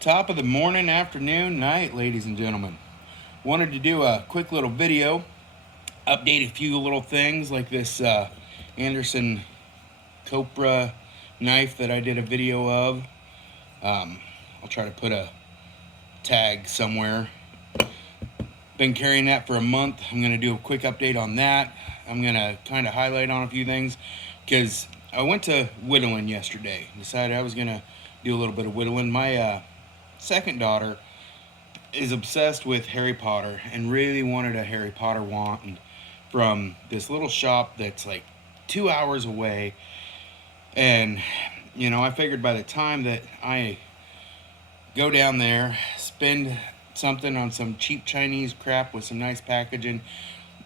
Top of the morning, afternoon, night, ladies and gentlemen. Wanted to do a quick little video, update a few little things like this Andersson Copra knife that I did a video of. I'll try to put a tag somewhere. Been carrying that for a month. I'm going to do a quick update on that. I'm going to kind of highlight on a few things because I went to whittling yesterday. Decided I was going to do a little bit of whittling. My second daughter is obsessed with Harry Potter and really wanted a Harry Potter wand from this little shop that's like 2 hours away. And I figured by the time that I go down there, spend something on some cheap Chinese crap with some nice packaging,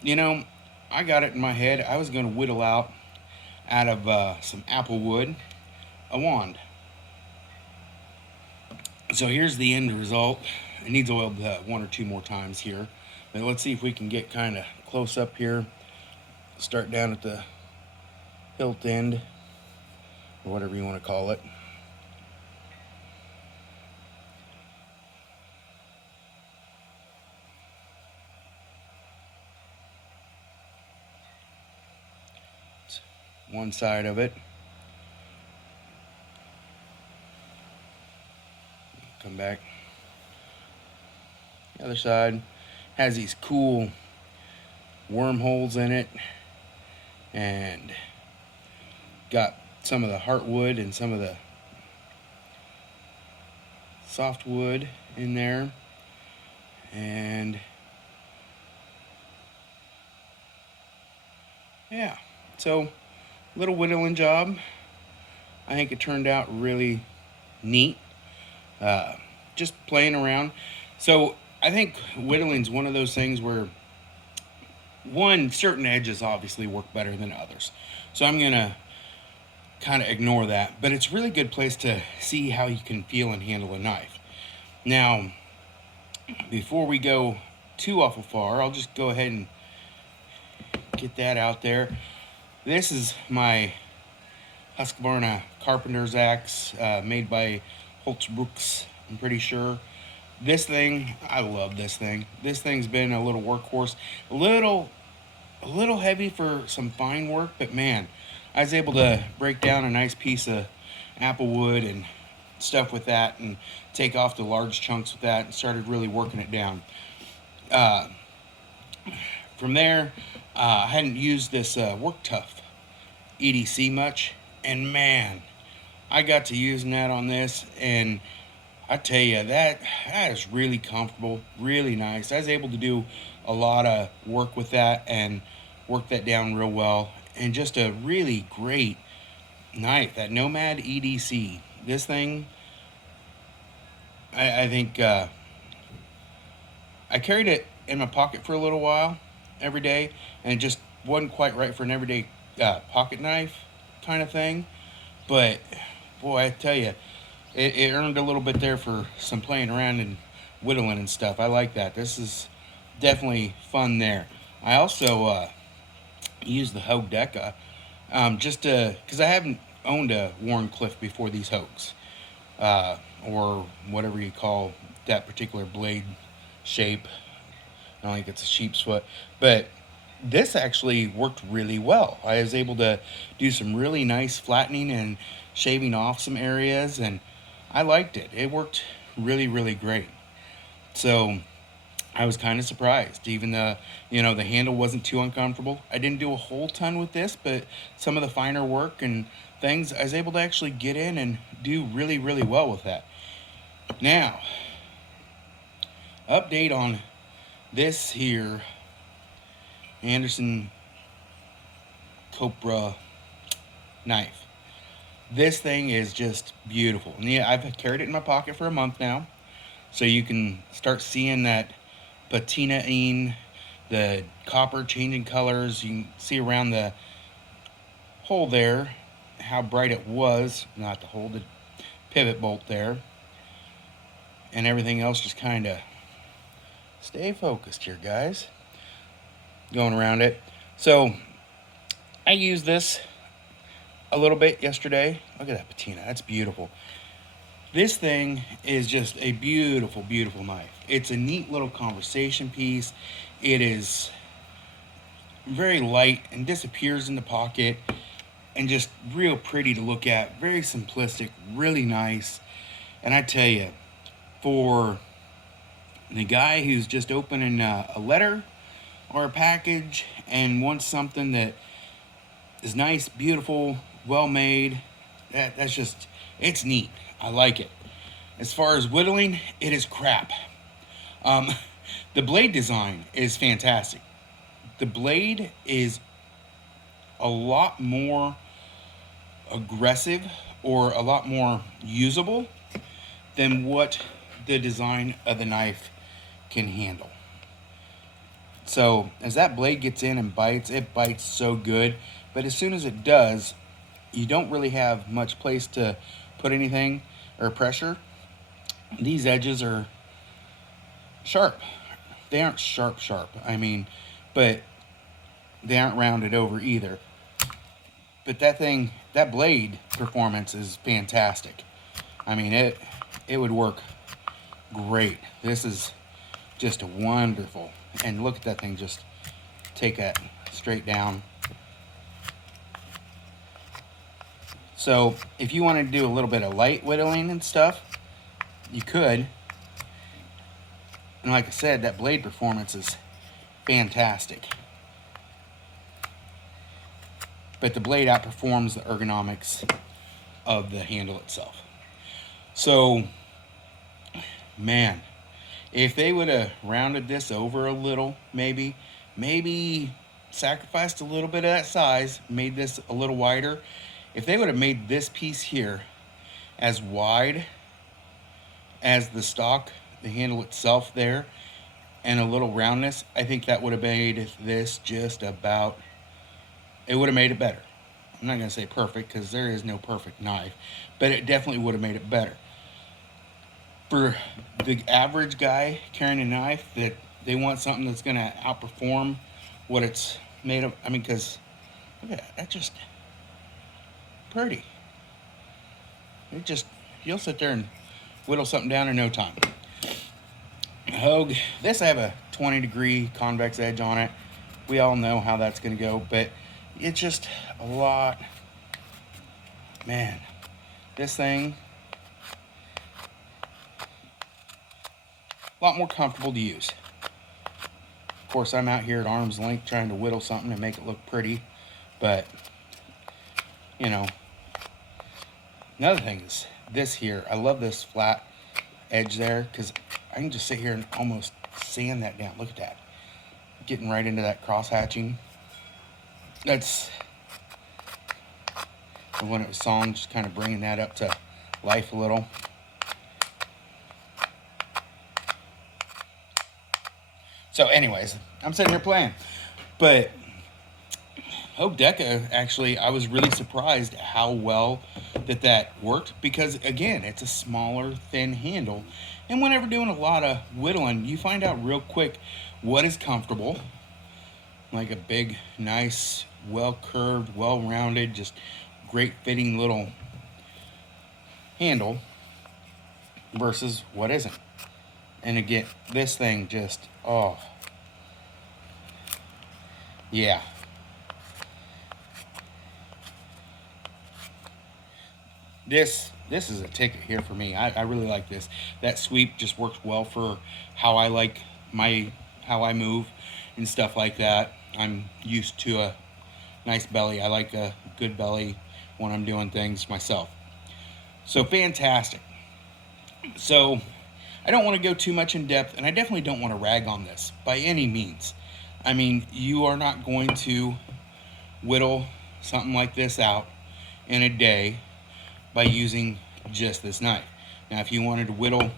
I got it in my head I was going to whittle out of some apple wood a wand. So here's the end result. It needs oiled one or two more times here. But let's see if we can get kind of close up here. Start down at the hilt end, or whatever you want to call it. One side of it. Come back. The other side has these cool wormholes in it, and got some of the heartwood and some of the softwood in there, and yeah, so little whittling job. I think it turned out really neat. Just playing around. So I think whittling's one of those things where certain edges obviously work better than others. So I'm gonna kind of ignore that, but it's a really good place to see how you can feel and handle a knife. Now, before we go too awful far, I'll just go ahead and get that out there. This is my Husqvarna carpenter's axe, made by Hults Bruk, I'm pretty sure. This thing, I love this thing. This thing's been a little workhorse, a little heavy for some fine work, but man, I was able to break down a nice piece of apple wood and stuff with that, and take off the large chunks with that, and started really working it down. From there, I hadn't used this Tuff EDC much, and man, I got to using that on this, and I tell you, that is really comfortable, really nice. I was able to do a lot of work with that and work that down real well, and just a really great knife, that Nomad EDC. This thing, I think I carried it in my pocket for a little while every day, and it just wasn't quite right for an everyday pocket knife kind of thing. But boy, I tell you, it earned a little bit there for some playing around and whittling and stuff. I like that. This is definitely fun there. I also use the Hogue Deka, just because I haven't owned a Warncliffe before these Hogues, or whatever you call that particular blade shape. I don't think it's a sheep's foot, but this actually worked really well. I was able to do some really nice flattening and shaving off some areas, and I liked it. It worked really, really great. So I was kind of surprised, even though the handle wasn't too uncomfortable. I didn't do a whole ton with this, but some of the finer work and things, I was able to actually get in and do really, really well with that. Now, update on this here Andersson Copra knife. This thing is just beautiful. And yeah, I've carried it in my pocket for a month now, so you can start seeing that patinaing, the copper changing colors. You can see around the hole there how bright it was, not the hole, the pivot bolt there, and everything else. Just kind of stay focused here, guys. Going around it. So I used this a little bit yesterday. Look at that patina. That's beautiful. This thing is just a beautiful, beautiful knife. It's a neat little conversation piece. It is very light and disappears in the pocket and just real pretty to look at. Very simplistic, really nice. And I tell you, for the guy who's just opening a letter or a package and wants something that is nice, beautiful, well made, that's just, it's neat. I like it. As far as whittling, it is crap. The blade design is fantastic. The blade is a lot more aggressive or a lot more usable than what the design of the knife can handle. So as that blade gets in and bites, it bites so good. But as soon as it does, you don't really have much place to put anything or pressure. These edges are sharp. They aren't sharp, I mean, but they aren't rounded over either. But that blade performance is fantastic. I mean, it would work great. This is just wonderful. And look at that thing, just take that straight down. So if you want to do a little bit of light whittling and stuff, you could. And like I said, that blade performance is fantastic. But the blade outperforms the ergonomics of the handle itself. So, man, if they would have rounded this over a little, maybe sacrificed a little bit of that size, made this a little wider. If they would have made this piece here as wide as the stock, the handle itself there, and a little roundness, I think that would have made this just about, it would have made it better. I'm not going to say perfect because there is no perfect knife, but it definitely would have made it better. For the average guy carrying a knife, that they want something that's going to outperform what it's made of. I mean, because look at that, that's just pretty. It just, you'll sit there and whittle something down in no time. Hogue, this I have a 20-degree convex edge on it. We all know how that's going to go, but it's just a lot. Man, this thing, a lot more comfortable to use. Of course, I'm out here at arm's length trying to whittle something and make it look pretty, but you know, another thing is this here. I love this flat edge there because I can just sit here and almost sand that down. Look at that. Getting right into that cross hatching. That's when it was sawn, just kind of bringing that up to life a little. So anyways, I'm sitting here playing. But Hogue Deka, actually, I was really surprised how well that worked, because again, it's a smaller, thin handle. And whenever doing a lot of whittling, you find out real quick what is comfortable. Like a big, nice, well-curved, well-rounded, just great fitting little handle versus what isn't. And again, this thing just, oh, yeah. This is a ticket here for me. I really like this. That sweep just works well for how I like how I move and stuff like that. I'm used to a nice belly. I like a good belly when I'm doing things myself. So fantastic. So I don't want to go too much in depth, and I definitely don't want to rag on this by any means. I mean, you are not going to whittle something like this out in a day by using just this knife. Now, if you wanted to whittle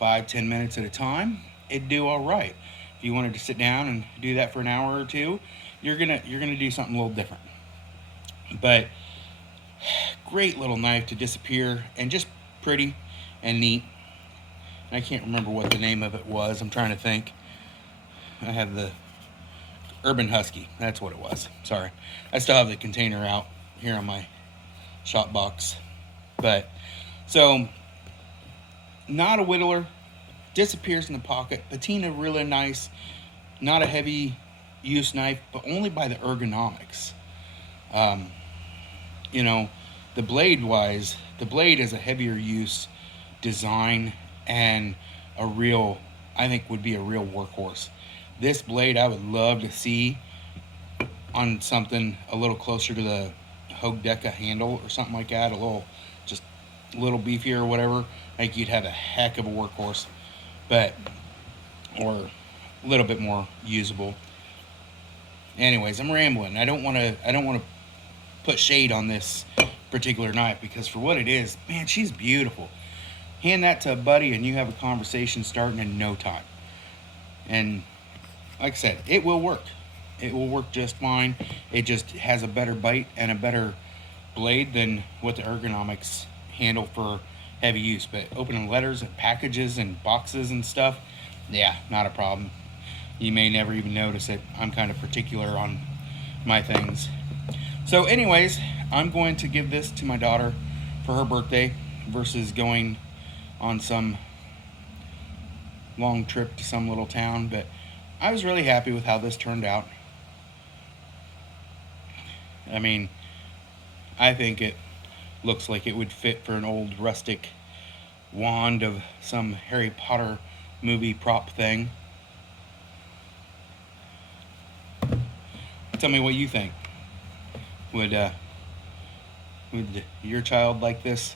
5-10 minutes at a time, it'd do all right. If you wanted to sit down and do that for an hour or two, you're gonna do something a little different. But great little knife to disappear, and just pretty and neat. And I can't remember what the name of it was. I'm trying to think. I have the Urban Husky. That's what it was. Sorry. I still have the container out here on my shop box. But so Not a whittler, disappears in the pocket. Patina really nice, not a heavy use knife, but only by the ergonomics. Um, you know, the blade wise, the blade is a heavier use design and a real, I think would be a real workhorse. This blade I would love to see on something a little closer to the Hogue Deka handle or something like that, just a little beefier or whatever. I think you'd have a heck of a workhorse, but or a little bit more usable. Anyways, I'm rambling. I don't want to put shade on this particular knife, because for what it is, man, she's beautiful. Hand that to a buddy and you have a conversation starting in no time. And like I said, it will work. It will work just fine. It just has a better bite and a better blade than what the ergonomics handle for heavy use. But opening letters and packages and boxes and stuff, yeah, not a problem. You may never even notice it. I'm kind of particular on my things. So anyways, I'm going to give this to my daughter for her birthday versus going on some long trip to some little town. But I was really happy with how this turned out. I mean, I think it looks like it would fit for an old rustic wand of some Harry Potter movie prop thing. Tell me what you think. Would your child like this?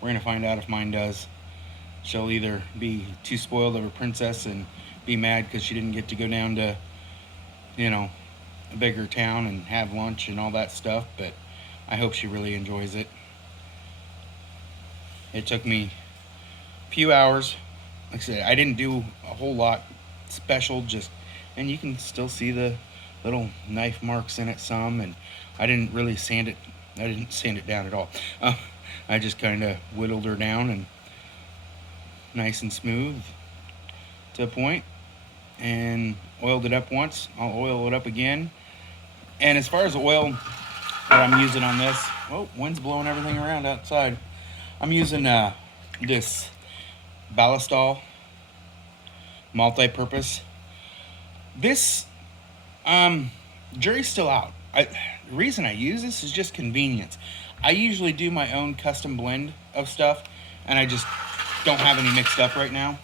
We're gonna find out if mine does. She'll either be too spoiled of a princess and be mad because she didn't get to go down to, a bigger town and have lunch and all that stuff, but I hope she really enjoys it. It took me a few hours. Like I said, I didn't do a whole lot special, and you can still see the little knife marks in it some, and I didn't really sand it down at all. I just kind of whittled her down and nice and smooth to a point, and oiled it up once. I'll oil it up again. And as far as the oil that I'm using on this, wind's blowing everything around outside. I'm using this Ballistol multi-purpose. This jury's still out. The reason I use this is just convenience. I usually do my own custom blend of stuff, and I just don't have any mixed up right now.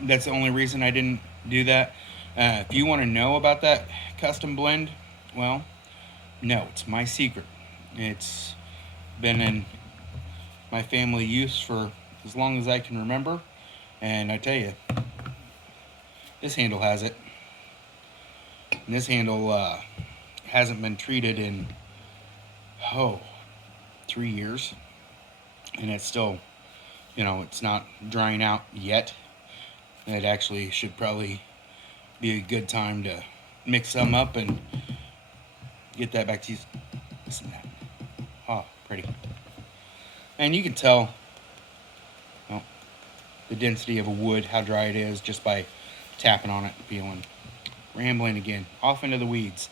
That's the only reason I didn't do that. If you want to know about that custom blend, well, no, it's my secret. It's been in my family use for as long as I can remember, and I tell you, this handle has it. And this handle hasn't been treated in 3 years, and it's still, it's not drying out yet. It actually should probably be a good time to mix some up and get that back to you. Listen to that. Oh, pretty. And you can tell the density of a wood, how dry it is, just by tapping on it and feeling. Rambling again, off into the weeds.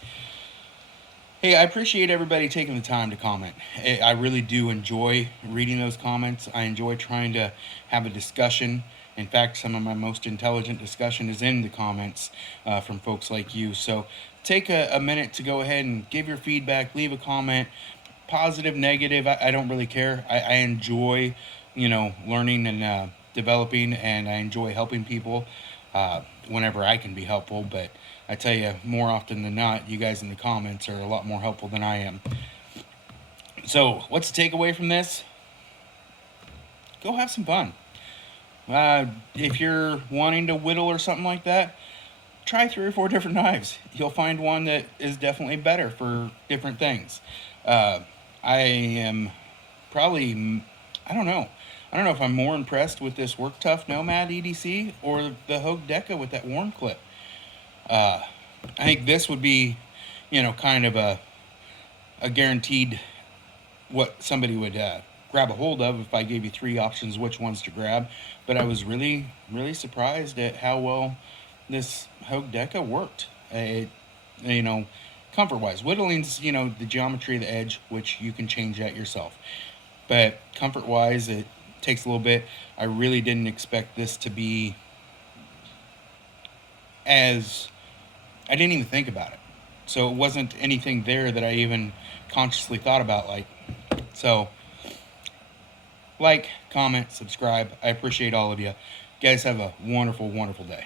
Hey, I appreciate everybody taking the time to comment. I really do enjoy reading those comments. I enjoy trying to have a discussion. In fact, some of my most intelligent discussion is in the comments from folks like you. So take a minute to go ahead and give your feedback, leave a comment, positive, negative, I don't really care. I enjoy, learning and developing, and I enjoy helping people whenever I can be helpful. But I tell you, more often than not, you guys in the comments are a lot more helpful than I am. So what's the takeaway from this? Go have some fun. If you're wanting to whittle or something like that, try 3 or 4 different knives. You'll find one that is definitely better for different things. I am probably, I don't know if I'm more impressed with this Tuff Nomad EDC or the Hogue Deka with that worm clip. I think this would be, kind of a guaranteed what somebody would grab a hold of if I gave you 3 options which ones to grab. But I was really, really surprised at how well this Hogue Deka worked. Comfort-wise, whittling's, the geometry of the edge, which you can change that yourself. But comfort-wise, it takes a little bit. I really didn't expect this to be as, I didn't even think about it. So it wasn't anything there that I even consciously thought about. So like, comment, subscribe. I appreciate all of you. Guys, have a wonderful, wonderful day.